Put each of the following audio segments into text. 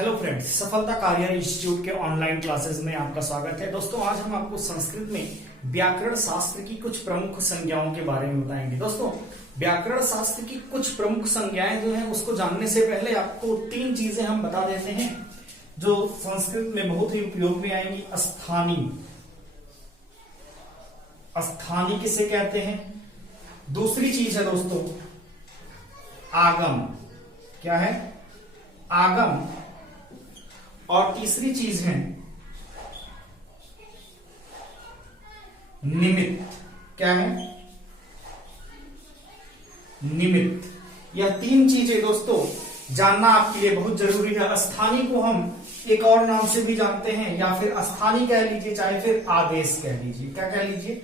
Hello friends, सफलता कार्य institute के ऑनलाइन क्लासेस में आपका स्वागत है। दोस्तों, आज हम आपको संस्कृत में व्याकरण शास्त्र की कुछ प्रमुख संज्ञाओं के बारे में बताएंगे। दोस्तों, व्याकरण शास्त्र की कुछ प्रमुख संज्ञाएं जो है उसको जानने से पहले आपको तीन चीजें हम बता देते हैं जो संस्कृत में बहुत ही उपयोग में आएंगी। स्थानी किसे कहते हैं? दूसरी चीज है दोस्तों आगम। क्या है? आगम। और तीसरी चीज है निमित्त। क्या है? निमित्त। यह तीन चीजें दोस्तों जानना आपके लिए बहुत जरूरी है। स्थानी को हम एक और नाम से भी जानते हैं, या फिर स्थानी कह लीजिए, चाहे फिर आदेश कह लीजिए। क्या कह लीजिए?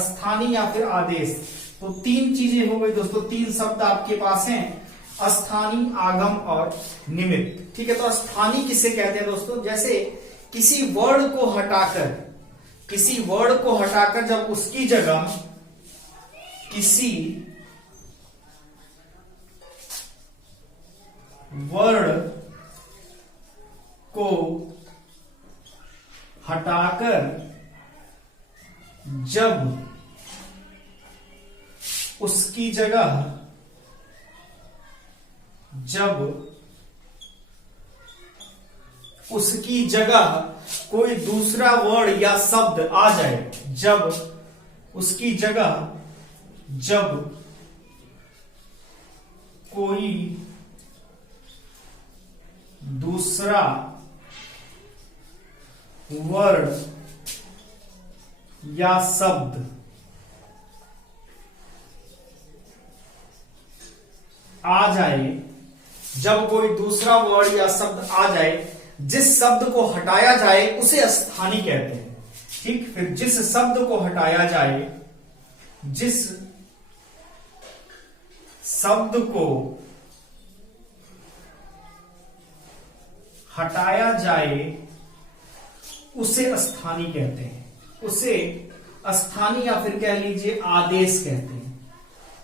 स्थानी या फिर आदेश। तो तीन चीजें हो गई दोस्तों, तीन शब्द आपके पास हैं, स्थानी, आगम और निमित्त। ठीक है, तो स्थानी किसे कहते हैं दोस्तों? जैसे किसी वर्ड को हटाकर जब उसकी जगह किसी वर्ड को हटाकर जब उसकी जगह कोई दूसरा वर्ड या शब्द आ जाए, जब कोई दूसरा वर्ड या शब्द आ जाए, जब कोई दूसरा वर्ड या शब्द आ जाए, जिस शब्द को हटाया जाए उसे स्थानी कहते हैं। ठीक, फिर जिस शब्द को हटाया जाए, जिस शब्द को हटाया जाए उसे स्थानी कहते हैं। उसे स्थानी या फिर कह लीजिए आदेश कहते हैं।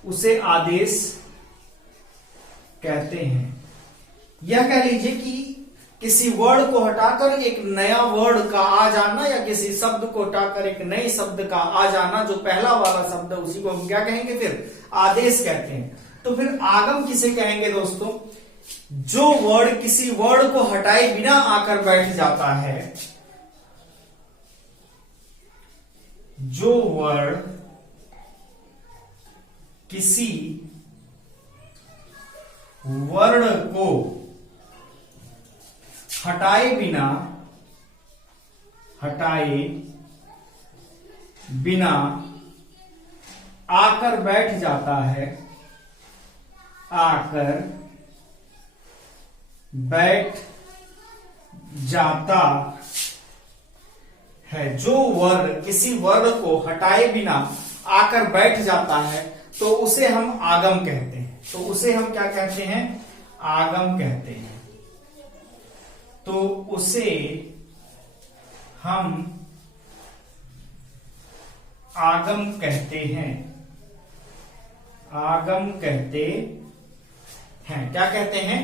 उसे आदेश कहते हैं। यह कह लीजिए कि किसी वर्ड को हटाकर एक नया वर्ड का आ जाना, या किसी शब्द को हटाकर एक नए शब्द का आ जाना, जो पहला वाला शब्द है उसी को हम क्या कहेंगे? फिर आदेश कहते हैं। तो फिर आगम किसे कहेंगे दोस्तों? जो वर्ड किसी वर्ड को हटाए बिना आकर बैठ जाता है, जो वर्ड किसी वर्ण को हटाए बिना आकर बैठ जाता है, जो वर्ड किसी वर्ड को हटाए बिना आकर बैठ जाता है तो उसे हम आगम कहते हैं। तो उसे हम क्या कहते हैं? आगम कहते हैं। तो उसे हम आगम कहते हैं। आगम कहते हैं। क्या कहते हैं?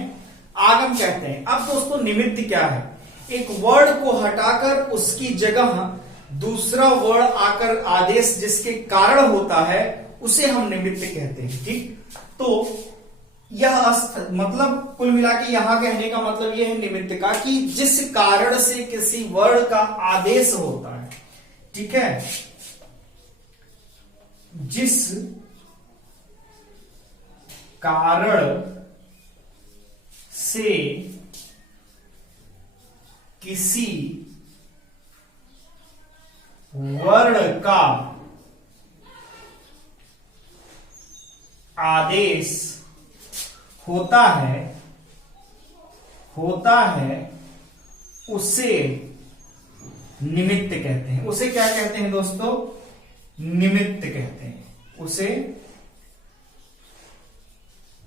आगम कहते हैं। अब दोस्तों निमित्त क्या है? एक वर्ड को हटाकर उसकी जगह दूसरा वर्ड आकर आदेश जिसके कारण होता है उसे हम निमित्त कहते हैं। ठीक, तो यह मतलब कुल मिला के यहां कहने का मतलब यह है निमित्त का, कि जिस कारण से किसी वर्ड का आदेश होता है। ठीक है, जिस कारण से किसी वर्ण का आदेश होता है उसे निमित्त कहते हैं। उसे क्या कहते हैं दोस्तों? निमित्त कहते हैं। उसे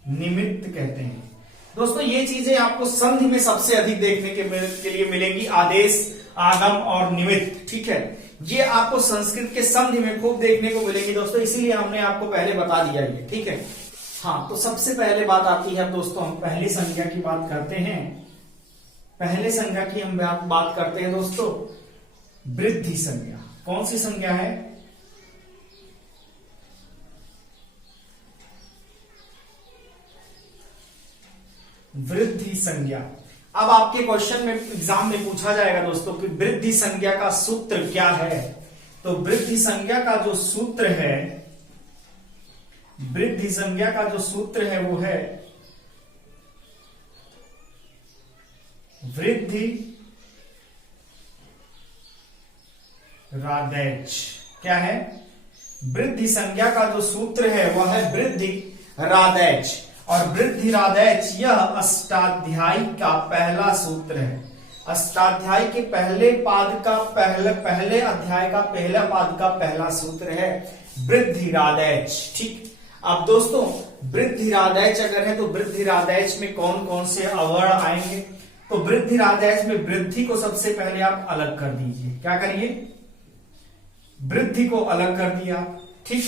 निमित्त कहते हैं। दोस्तों, ये चीजें आपको संधि में सबसे अधिक देखने के लिए मिलेंगी, आदेश, आगम और निमित्त। ठीक है, ये आपको संस्कृत के संधि में खूब देखने को मिलेगी दोस्तों, इसीलिए हमने आपको पहले बता दिया ये। ठीक है, हाँ, तो सबसे पहले बात आती है दोस्तों, हम पहली संज्ञा की बात करते हैं पहले संज्ञा की हम बात करते हैं दोस्तों, वृद्धि संज्ञा। कौन सी संज्ञा है? वृद्धि संज्ञा। अब आपके क्वेश्चन में एग्जाम में पूछा जाएगा दोस्तों कि वृद्धि संज्ञा का सूत्र क्या है। तो वृद्धि संज्ञा का जो सूत्र है, वृद्धि संज्ञा का जो सूत्र है वो है वृद्धि रादैच। क्या है? वृद्धि संज्ञा का जो सूत्र है वह है वृद्धि रादैच। और वृद्धि रादैच यह अष्टाध्यायी का पहला सूत्र है। अष्टाध्यायी के पहले पाद का पहले अध्याय का पहला पाद का पहला सूत्र है वृद्धि रादैच। ठीक। अब दोस्तों वृद्धि रादैच अगर है तो वृद्धि रादैच में कौन कौन से अवर्ण आएंगे? तो वृद्धि रादैच में वृद्धि को सबसे पहले आप अलग कर दीजिए। क्या करिए? वृद्धि को अलग कर दिया। ठीक,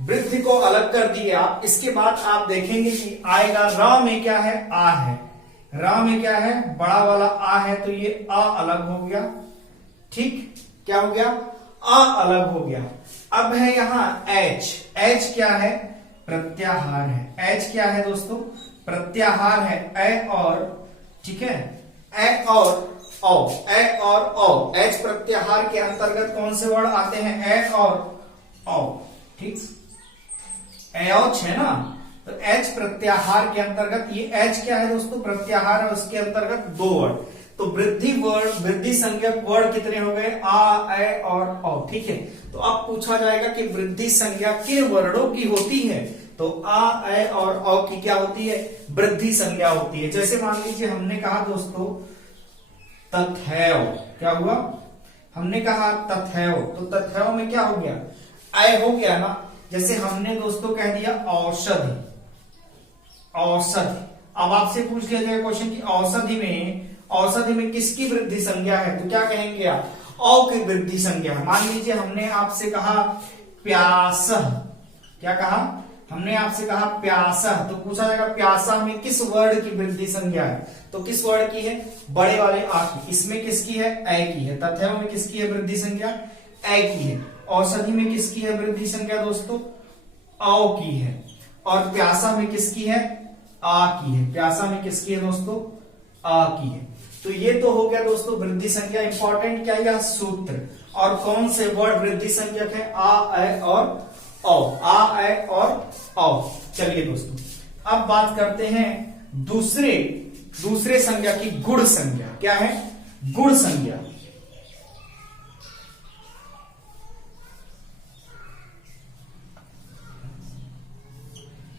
वृद्धि को अलग कर दिया। इसके बाद आप देखेंगे कि आएगा र में क्या है? आ है। र में क्या है? बड़ा वाला आ है, तो ये अ अलग हो गया। ठीक, क्या हो गया? अ अलग हो गया। अब है यहां एच। एच क्या है? प्रत्याहार है। एच क्या है दोस्तों? प्रत्याहार है। ए और, ठीक है, ए और ओ, ए और ओ। एच प्रत्याहार के अंतर्गत कौन से वर्ण आते हैं? ए और ओ। ठीक, एच है ना, तो एच प्रत्याहार के अंतर्गत, ये एच क्या है दोस्तों? प्रत्याहार है, उसके अंतर्गत दो वर्ण। तो वृद्धि वर्ण, वृद्धि संज्ञक वर्ण कितने हो गए? आ, ए और औ। ठीक है, तो अब पूछा जाएगा कि वृद्धि संज्ञा किन वर्णों की होती है? तो आ, ए और औ की क्या होती है? वृद्धि संज्ञा होती है। जैसे मान लीजिए हमने कहा दोस्तों तथैव। क्या हुआ? हमने कहा तथैव, तो तथैव में क्या हो गया? ए हो गया ना। जैसे हमने दोस्तों कह दिया औषधि। औषधि, अब आपसे पूछ लिया जाएगा क्वेश्चन की औषधि में किसकी वृद्धि संज्ञा है? तो क्या कहेंगे आप? औ की वृद्धि संज्ञा है। मान लीजिए हमने आपसे कहा प्यासह। क्या कहा? हमने आपसे कहा प्यासा, तो पूछा जाएगा प्यासा में किस वर्ण की वृद्धि संज्ञा है? तो किस वर्ण की है? बड़े वाले आ की। इसमें किसकी है? ए की है। तथैव में किसकी है वृद्धि संज्ञा? ए की है। औषधि में किसकी है वृद्धि संज्ञा दोस्तों? औ की है। और प्यासा में किसकी है? आ की है। प्यासा में किसकी है दोस्तों? आ की है। तो ये तो हो गया दोस्तों वृद्धि संज्ञा। इंपॉर्टेंट क्या है? सूत्र। और कौन से वर्ण वृद्धि संज्ञक है? आ, ए और औ। आ, ए और औ। चलिए दोस्तों अब बात करते हैं दूसरे संज्ञा की, गुण संज्ञा। क्या है? गुण संज्ञा।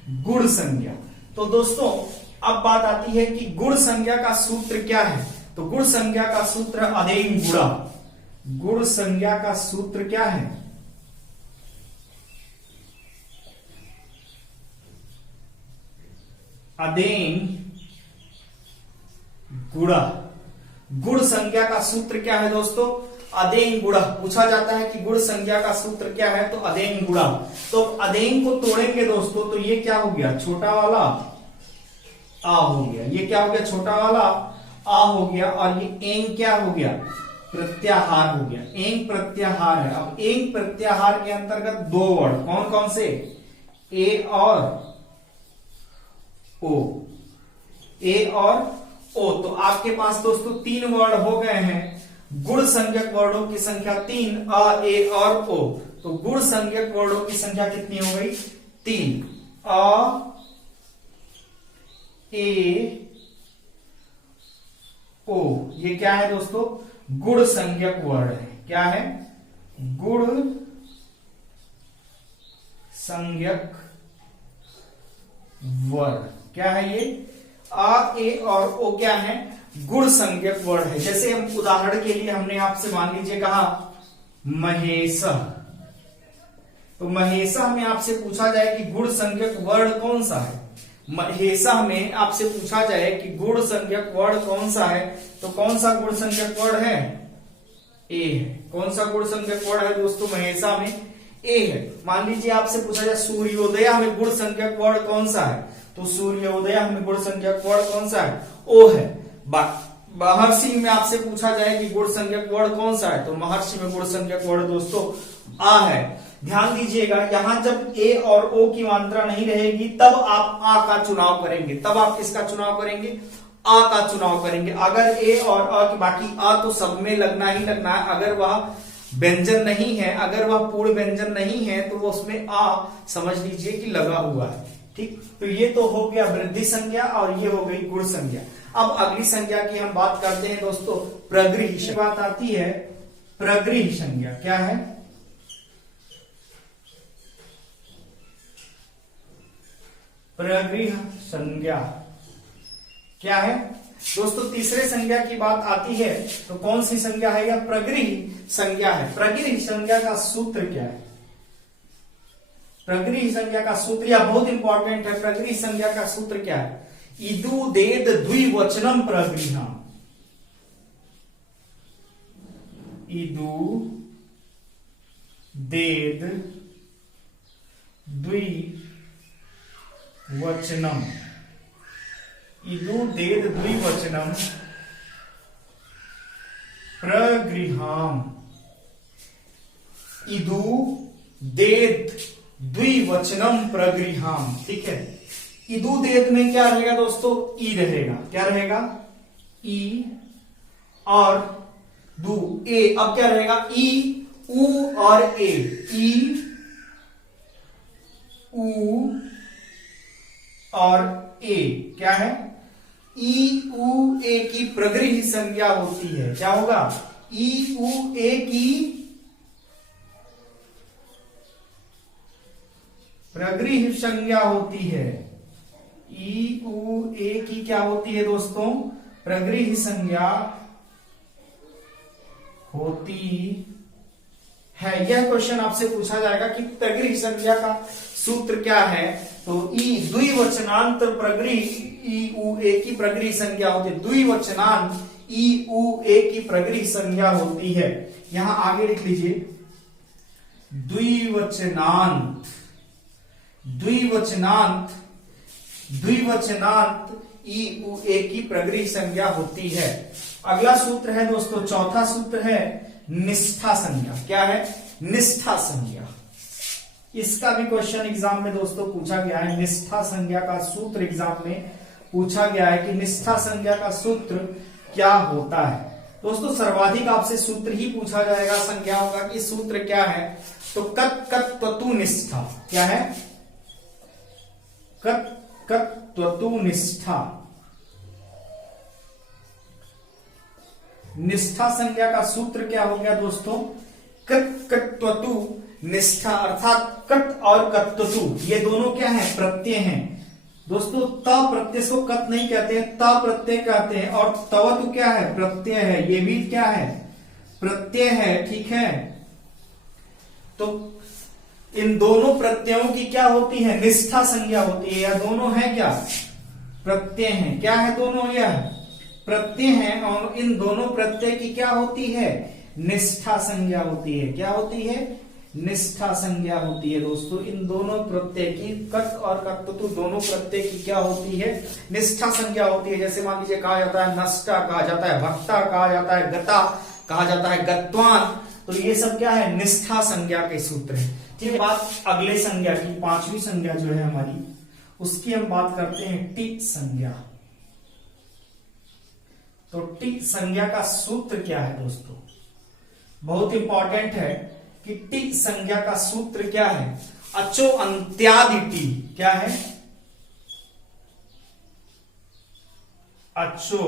गुण संज्ञा। तो दोस्तों अब बात आती है कि गुण संज्ञा का सूत्र क्या है? तो गुण संज्ञा का सूत्र अदेन गुणा। गुण संज्ञा का सूत्र क्या है? अदेन गुणा। गुण संज्ञा का सूत्र क्या है दोस्तों? अदेन गुणा। पूछा जाता है कि गुण संज्ञा का सूत्र क्या है? तो अदेन गुणा। तो अदेन को तोड़ेंगे दोस्तों, तो ये क्या हो गया? छोटा वाला आ हो गया। ये क्या हो गया? छोटा वाला आ हो गया। और ये एंग क्या हो गया? प्रत्याहार हो गया। एंग प्रत्याहार है। अब एंग प्रत्याहार के अंतर्गत दो वर्ण कौन कौन से? ए और ओ। ए और ओ। तो आपके पास दोस्तों तीन वर्ण हो गए हैं। गुण संज्ञक वर्णों की संख्या 3, अ, ए और ओ। तो गुण संज्ञक वर्णों की संख्या कितनी हो गई? 3। अ, ए, ओ। ये क्या है दोस्तों? गुण संज्ञक वर्ण है। क्या है? गुण संज्ञक वर्ण। क्या है ये? आ, ए और ओ क्या है? गुण संज्ञक वर्ण है। जैसे हम उदाहरण के लिए हमने आपसे मान लीजिए कहा महेशः। तो महेशः में आपसे पूछा जाए कि गुण संज्ञक वर्ण कौन सा है? महेशः में आपसे पूछा जाए कि गुण संज्ञक वर्ण कौन सा है? तो कौन सा गुण संज्ञक वर्ण है? ए है। कौन सा गुण संज्ञक वर्ण है दोस्तों महेशः में? ए है। मान लीजिए आपसे पूछा जाए सूर्योदय में गुण संज्ञक वर्ण कौन सा है? तो सूर्योदय में गुण संज्ञक वर्ण कौन सा है? ओ है। महर्षि में आपसे पूछा जाए कि गुण संज्ञक वर्ण कौन सा है, तो महर्षि में गुण संज्ञक वर्ण दोस्तों आ है। ध्यान दीजिएगा, यहां जब ए और ओ की मात्रा नहीं रहेगी तब आप आ का चुनाव करेंगे। तब आप किसका चुनाव करेंगे? आ का चुनाव करेंगे। अगर ए और अ की, बाकी आ तो सब में लगना ही लगना है। अगर वह व्यंजन नहीं है, अगर वह पूर्ण व्यंजन नहीं है, तो वो उसमें आ समझ लीजिए कि लगा हुआ है। ठीक, तो ये तो हो गया वृद्धि संज्ञा और ये हो गई गुण संज्ञा। अब अगली संज्ञा की हम बात करते हैं दोस्तों, प्रगृह बात आती है। प्रगृह संज्ञा क्या है? प्रगृह संज्ञा क्या है दोस्तों? तीसरे संज्ञा की बात आती है, तो कौन सी संज्ञा है? यह प्रगृह संज्ञा है। प्रगृह संज्ञा का सूत्र क्या है? प्रगृह संज्ञा का सूत्र, यह बहुत इंपॉर्टेंट है। प्रगृह संज्ञा का सूत्र क्या है? इदु देद द्विवचनम प्रगृहम्। इदु देद द्विवचनम। इदु देद द्विवचनम प्रगृहम्। इदु देद द्विवचनम प्रगृहम्। ठीक है, इदु देद में क्या रहेगा दोस्तों? ई रहेगा। क्या रहेगा? ई और दू ए। अब क्या रहेगा? ई उ और ए। ई उ और ए क्या है? ई उ ए की प्रगृह संज्ञा होती है। क्या होगा? ई उ ए की प्रगृह संज्ञा होती है। ई उ ए की क्या होती है दोस्तों? प्रगृह संज्ञा होती है। यह क्वेश्चन आपसे पूछा जाएगा कि प्रगृह संज्ञा का सूत्र क्या है, तो ई द्विवचनांत प्रगृह ई उ ए की प्रगृह संज्ञा होती है। द्विवचनांत ई उ ए की प्रगृह संज्ञा होती है। यहां आगे लिख लीजिए, द्विवचनांत। द्विवचनांत द्विवचनांत ई उ ए की प्रगृह संज्ञा होती है। अगला सूत्र है दोस्तों, चौथा सूत्र है निष्ठा संज्ञा। क्या है? निष्ठा संज्ञा। इसका भी क्वेश्चन एग्जाम में दोस्तों पूछा गया है। निष्ठा संज्ञा का सूत्र एग्जाम में पूछा गया है कि निष्ठा संज्ञा का सूत्र क्या होता है। दोस्तों सर्वाधिक आपसे सूत्र ही पूछा जाएगा संज्ञाओं का कि सूत्र क्या है, तो कत कत त्वतु निष्ठा। क्या है? कत कत त्वतु निष्ठा। निष्ठा संज्ञा का सूत्र क्या हो गया दोस्तों? कत कत त्वतु निष्ठा, अर्थात कट और कत्तु ये दोनों क्या है? प्रत्यय हैं दोस्तों। त प्रत्यय को कत नहीं कहते हैं, त प्रत्यय कहते हैं। और तवतु क्या है? प्रत्यय है। ये भी क्या है? प्रत्यय है। ठीक है, तो इन दोनों प्रत्ययों की क्या होती है? निष्ठा संज्ञा होती है। यह दोनों है क्या? प्रत्यय हैं। क्या है? दोनों यह प्रत्यय हैं और इन दोनों प्रत्यय की क्या होती है? निष्ठा संज्ञा होती है। क्या होती है? निष्ठा संज्ञा होती है दोस्तों। इन दोनों प्रत्यय की, कत और कत्तु दोनों प्रत्यय की क्या होती है? निष्ठा संज्ञा होती है। जैसे मान लीजिए कहा जाता है नष्टा, कहा जाता है भक्ता, कहा जाता है गता, कहा जाता है गत्वान, तो ये सब क्या है? निष्ठा संज्ञा के सूत्र है। ठीक है, बात अगले संज्ञा की, पांचवी संज्ञा जो है हमारी, उसकी हम बात करते हैं टी संज्ञा। तो टी संज्ञा का सूत्र क्या है दोस्तों? बहुत इंपॉर्टेंट है कि टी संज्ञा का सूत्र क्या है? अचो अंत्यादि टी। क्या है? अचो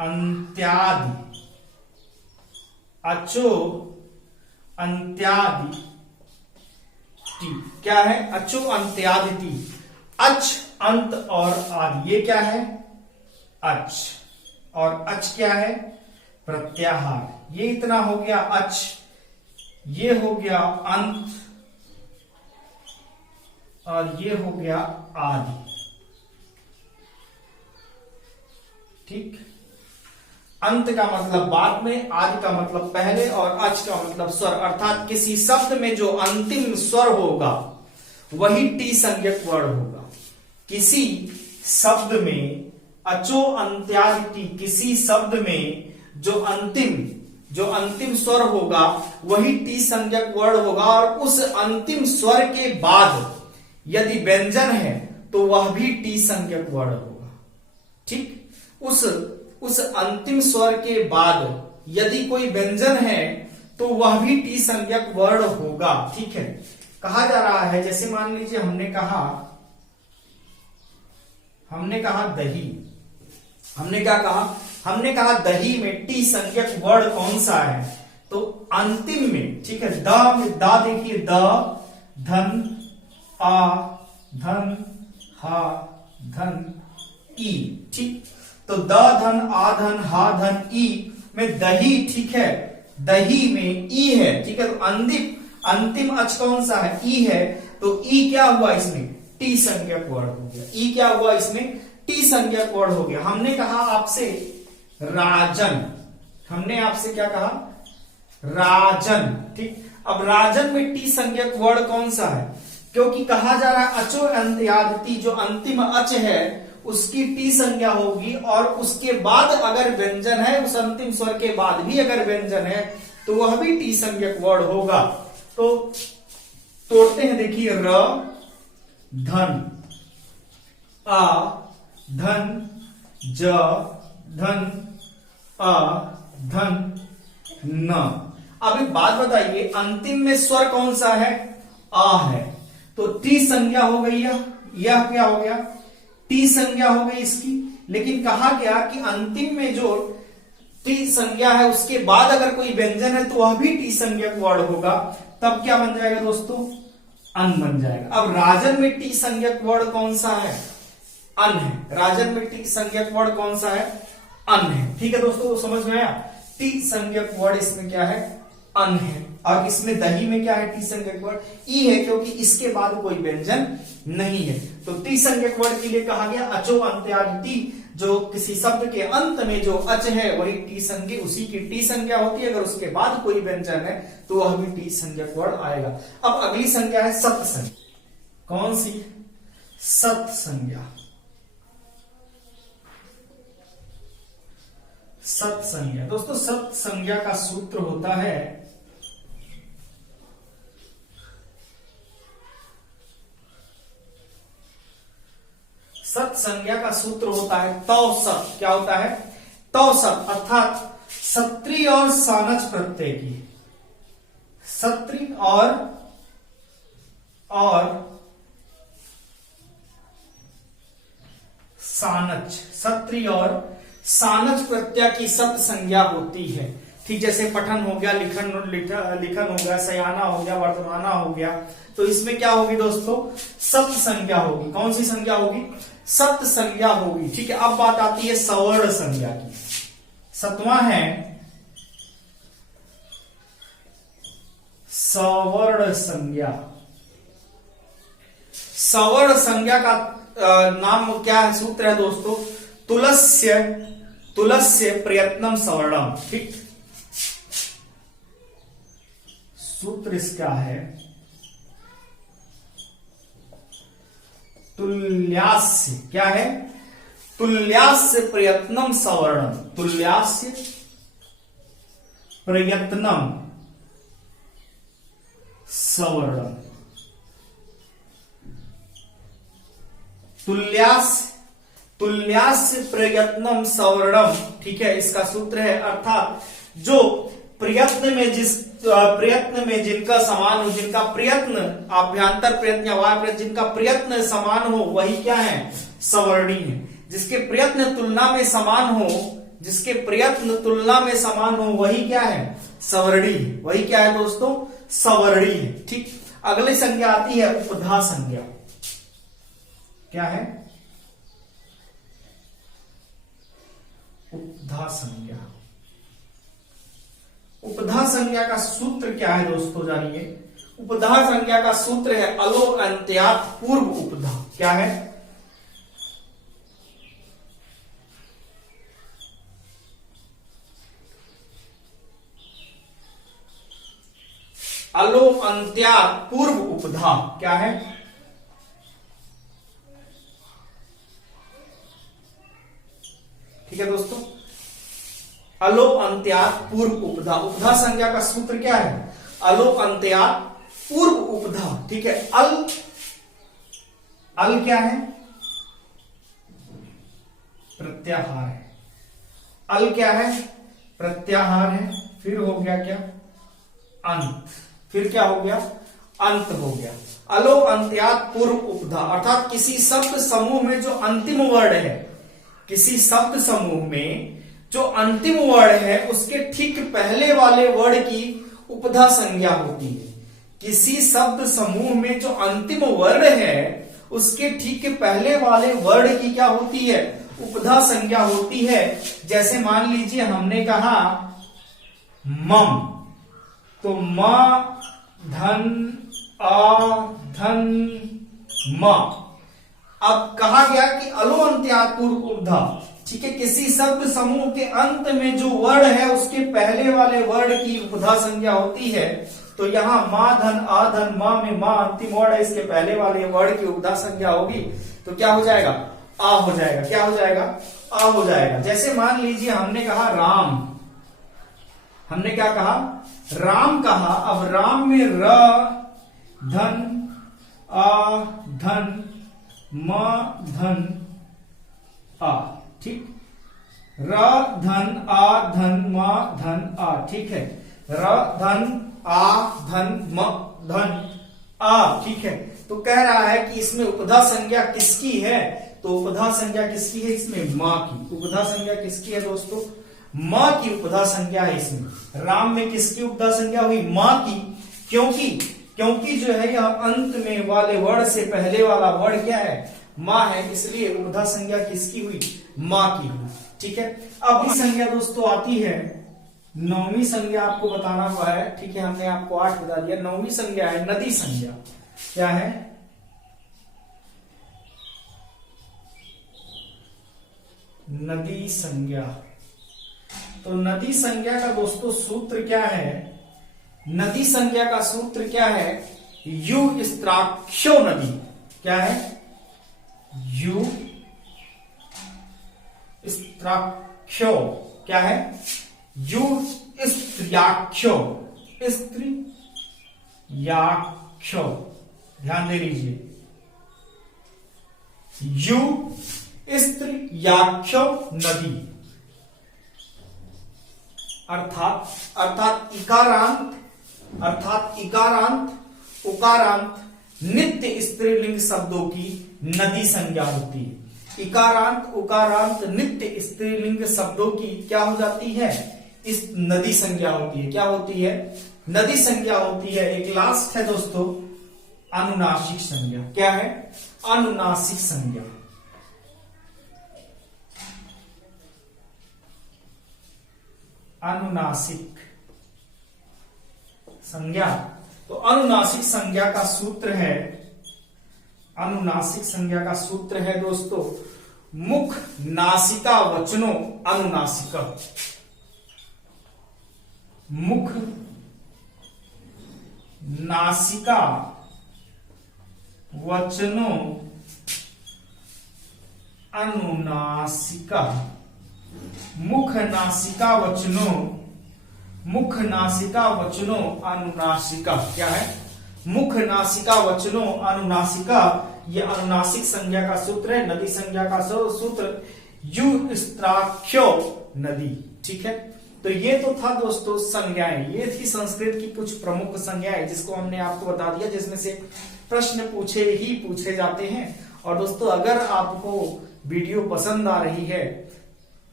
अंत्यादि। अचो अंत्यादि टी क्या है? अचो अंत्यादि टी। अच, अंत और आदि, ये क्या है? अच। और अच क्या है? प्रत्याहार। ये इतना हो गया अच, ये हो गया अंत और ये हो गया आदि। ठीक, अंत का मतलब बाद में, आदि का मतलब पहले और अच का मतलब स्वर। अर्थात किसी शब्द में जो अंतिम स्वर होगा वही टी संज्ञक वर्ण होगा। किसी शब्द में अचो अंत्यादि किसी शब्द में जो अंतिम स्वर होगा वही टी संज्ञक वर्ण होगा, और उस अंतिम स्वर के बाद यदि व्यंजन है तो वह भी टी संज्ञक वर्ण होगा। ठीक, उस अंतिम स्वर के बाद यदि कोई व्यंजन है तो वह भी टी संज्ञक वर्ण होगा। ठीक है, कहा जा रहा है, जैसे मान लीजिए हमने कहा दही, हमने क्या कहा, हमने कहा दही में टी संज्ञक वर्ण कौन सा है, तो अंतिम में, ठीक है, दा देखिए, द धन आ धन हा धन ई। ठीक, तो द धन आ धन हा धन ई में दही, ठीक है, दही में ई है। ठीक है, तो अंतिम अच कौन सा है, ई है, तो ई क्या हुआ इसमें, टी संज्ञक वर्ण हो गया। ई क्या हुआ इसमें, टी संज्ञक वर्ण हो गया। हमने कहा आपसे राजन, हमने आपसे क्या कहा, राजन। ठीक, अब राजन में टी संज्ञक वर्ण कौन सा है, क्योंकि कहा जा रहा है अचो अंत्यादि, जो अंतिम अच है उसकी टी संज्ञा होगी, और उसके बाद अगर व्यंजन है, उस अंतिम स्वर के बाद भी अगर व्यंजन है तो वह भी टी संज्ञक वर्ण होगा। तो तोड़ते हैं, देखिए, र धन आ धन ज धन आ धन न। अब एक बात बताइए, अंतिम में स्वर कौन सा है, आ है, तो टी संज्ञा हो गई, यह क्या हो गया, टी संज्ञा हो गई इसकी। लेकिन कहा गया कि अंतिम में जो टी संज्ञा है उसके बाद अगर कोई व्यंजन है तो वह भी टी संज्ञक वर्ण होगा, तब क्या बन जाएगा दोस्तों, अन बन जाएगा। अब राजन में टी संज्ञक वर्ण कौन सा है, अन है। राजन में टी संज्ञक वर्ण कौन सा है, अन है। ठीक है दोस्तों, समझ में आया, टी संज्ञक वर्ण इसमें क्या है, अन है। और इसमें दही में क्या है, टी संज्ञक वर्ण ई है, क्योंकि इसके बाद कोई व्यंजन नहीं है। तो टी संज्ञक वर्ण के लिए कहा गया अचो अंत्यादि, जो किसी शब्द के अंत में जो अच है वही टी संज्ञा, उसी की टी संज्ञा होती है। अगर उसके बाद कोई व्यंजन है तो वह भी टी संज्ञक वर्ण आएगा। अब अगली संज्ञा है सत संज्ञा। कौन सी, सत संज्ञा। सत संज्ञा, दोस्तों सत संज्ञा का सूत्र होता है सत संज्ञा का सूत्र होता है तौ सत। क्या होता है, तौ सत, अर्थात सत्री और सानच प्रत्यय की, सत्री और सानच, सत्री और सानच प्रत्यय की सत संज्ञा होती है। ठीक, जैसे पठन हो गया, लिखन हो गया, सयाना हो गया, वर्तमाना हो गया, तो इसमें क्या होगी दोस्तों, सत संज्ञा होगी। कौन सी संज्ञा होगी, सत संज्ञा होगी। ठीक है, अब बात आती है सवर्ण संज्ञा की। सतवां है सवर्ण संज्ञा। सवर्ण संज्ञा का नाम क्या है, सूत्र है दोस्तों, तुलस्य प्रयत्नम सवर्णम। ठीक, सूत्र इसका है तुल्यास्य। क्या है, तुल्यास्य प्रयत्नम सवर्णम, तुल्यास्य प्रयत्नम सवर्णम, तुल्यास्य प्रयत्नम सवर्णम। ठीक है, इसका सूत्र है, अर्थात जो प्रयत्न में जिनका समान हो, जिनका प्रयत्न आभ्यंतर प्रयत्न या बाह्य प्रयत्न, जिनका प्रयत्न समान हो वही क्या है, सवर्णी है। जिसके प्रयत्न तुलना में समान हो, जिसके प्रयत्न तुलना में समान हो वही क्या है, सवर्णी। वही क्या है दोस्तों, सवर्णी है। ठीक, अगली संज्ञा आती है उपधा संज्ञा। क्या है, उपधा संज्ञा। उपधा संज्ञा का सूत्र क्या है दोस्तों, जानिए। उपधा संज्ञा का सूत्र है अलो अंत्यात पूर्व उपधा। क्या है, अलो अंत्यात पूर्व उपधा। क्या है, अलो अंत्यात पूर्व उपधा। उपधा संज्ञा का सूत्र क्या है? अलो अंत्यात पूर्व उपधा। ठीक है, अल क्या है? प्रत्याहार है। अल क्या है? प्रत्याहार है। फिर हो गया क्या? अंत। फिर क्या हो गया? अंत हो गया। अलो अंत्यात पूर्व उपधा, अर्थात किसी शब्द समूह में जो अंतिम वर्ण है, किसी शब्द समूह में जो अंतिम वर्ण है उसके ठीक पहले वाले वर्ण की उपधा संज्ञा होती है। किसी शब्द समूह में जो अंतिम वर्ण है उसके ठीक पहले वाले वर्ण की क्या होती है? उपधा संज्ञा होती है। जैसे मान लीजिए हमने कहा मम, तो म धन आ धन म। अब कहा गया कि अलो अंत्यात पूर्व उपधा। ठीक है, किसी शब्द समूह के अंत में जो वर्ण है उसके पहले वाले वर्ण की उपधा संज्ञा होती है। तो यहां मा धन आ धन मा में मा अंतिम वर्ण है, इसके पहले वाले वर्ण की उपधा संज्ञा होगी तो क्या हो जाएगा? आ हो जाएगा। क्या हो जाएगा? आ हो जाएगा। जैसे मान लीजिए हमने कहा राम, हमने क्या कहा? राम कहा। अब राम में र धन आ धन म धन आ। ठीक, र धन आ धन म धन आ। ठीक है, र धन आ धन म धन आ। ठीक है, तो कह रहा है कि इसमें उपधा संज्ञा किसकी है? तो उपधा संज्ञा किसकी है इसमें? मां की। उपधा संज्ञा किसकी है दोस्तों? मां की उपधा संज्ञा है इसमें। राम में किसकी उपधा संज्ञा हुई? मां की। क्योंकि जो है यह अंत में वाले वर्ण से पहले वाला वर्ण क्या है? मां है, इसलिए उपधा संज्ञा किसकी हुई? मां की हुई। ठीक है, अब ये संज्ञा दोस्तों आती है नौवीं संज्ञा, आपको बताना हुआ है। ठीक है, हमने आपको 8 बता दिया। नौवीं संज्ञा है नदी संज्ञा। क्या है? नदी संज्ञा। तो नदी संज्ञा का दोस्तों सूत्र क्या है? नदी संज्ञा का सूत्र क्या है? यु स्त्राक्षो नदी। क्या है? यु स्त्राक्षो। क्या है? यु स्त्रियाक्षो। स्त्रियाक्षो, ध्यान दे लीजिए। यु स्त्रियाक्षो नदी। अर्थात इकारांत उकारांत नित्य स्त्रीलिंग शब्दों की नदी संज्ञा होती है। इकारांत उकारांत नित्य स्त्रीलिंग शब्दों की क्या हो जाती है? इस नदी संज्ञा होती है। क्या होती है? नदी संज्ञा होती है। एक लास्ट है दोस्तों अनुनासिक संज्ञा। क्या है? अनुनासिक संज्ञा। अनुनासिक संज्ञा। तो अनुनासिक संज्ञा का सूत्र है, अनुनासिक संज्ञा का सूत्र है दोस्तों मुख नासिका वचनों अनुनासिका। मुख नासिका वचनों अनुनासिका। मुख नासिका वचनों, मुख नासिका वचनों अनुनासिका। क्या है? मुख नासिका वचनों अनुनासिका। यह अनुनासिक संज्ञा का सूत्र है। नदी संज्ञा का सूत्र यु स्त्राक्षो नदी। ठीक है, तो ये तो था दोस्तों संज्ञाएं। ये थी संस्कृत की कुछ प्रमुख संज्ञाएं जिसको हमने आपको बता दिया, जिसमें से प्रश्न पूछे जाते हैं। और दोस्तों अगर आपको वीडियो पसंद आ रही है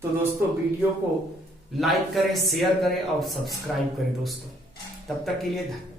तो दोस्तों वीडियो को लाइक करें, शेयर करें और सब्सक्राइब करें दोस्तों। तब तक के लिए धन्यवाद।